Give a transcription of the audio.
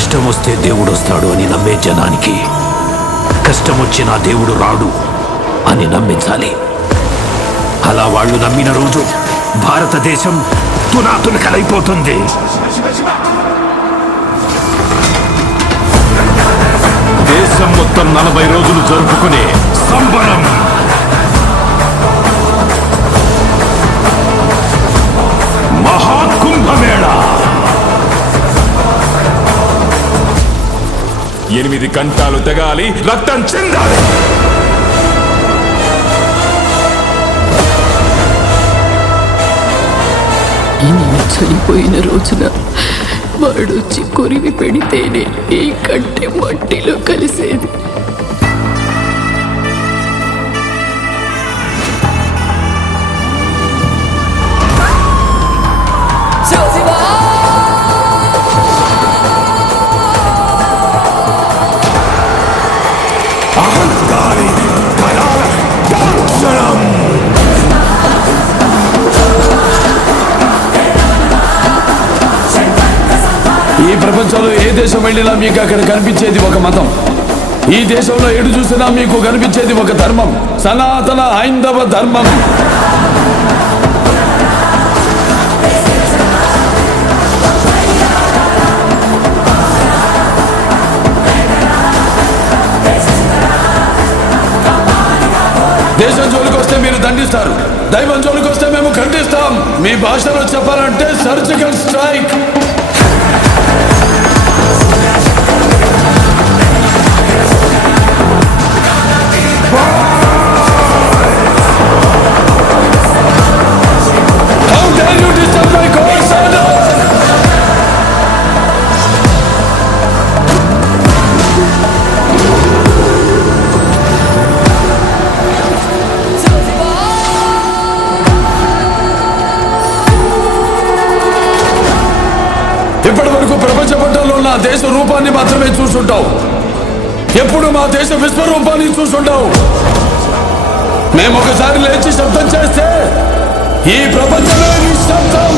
కష్టం వస్తే దేవుడు వస్తాడు అని నమ్మే జనానికి కష్టం వచ్చినా దేవుడు రాడు అని నమ్మించాలి. అలా వాళ్ళు నమ్మిన రోజు భారతదేశం తునాతునకలైపోతుంది. దేశం మొత్తం 40 రోజులు జరుపుకునే సంబరం. మహాకుంభమేళ 8 గంటలు తెగాలి, రక్తం చెందాలి. నేను చనిపోయిన రోజున వాడొచ్చి కొరివి పెడితేనే ఈ కంటి మట్టిలో కలిసేది. ఈ ప్రపంచంలో ఏ దేశం వెళ్ళినా మీకు అక్కడ కనిపించేది ఒక మతం. ఈ దేశంలో ఎటు చూసినా మీకు కనిపించేది ఒక ధర్మం, సనాతన హైందవ ధర్మం. దేశం జోలికి వస్తే మీరు దండిస్తారు, దైవం జోలికి వస్తే మేము ఖండిస్తాం. మీ భాషలో చెప్పాలంటే surgical strike. How dare you disturb my course order? ఇప్పటి వరకు ప్రపంచ పట్టణంలో ఉన్న దేశ రూపాన్ని మాత్రమే చూసుంటావు. ఎప్పుడు మా దేశ విశ్వరూపాన్ని చూసుంటావు. మేము ఒకసారి లేచి శబ్దం చేస్తే ఈ ప్రపంచమే నిశ్శబ్దం.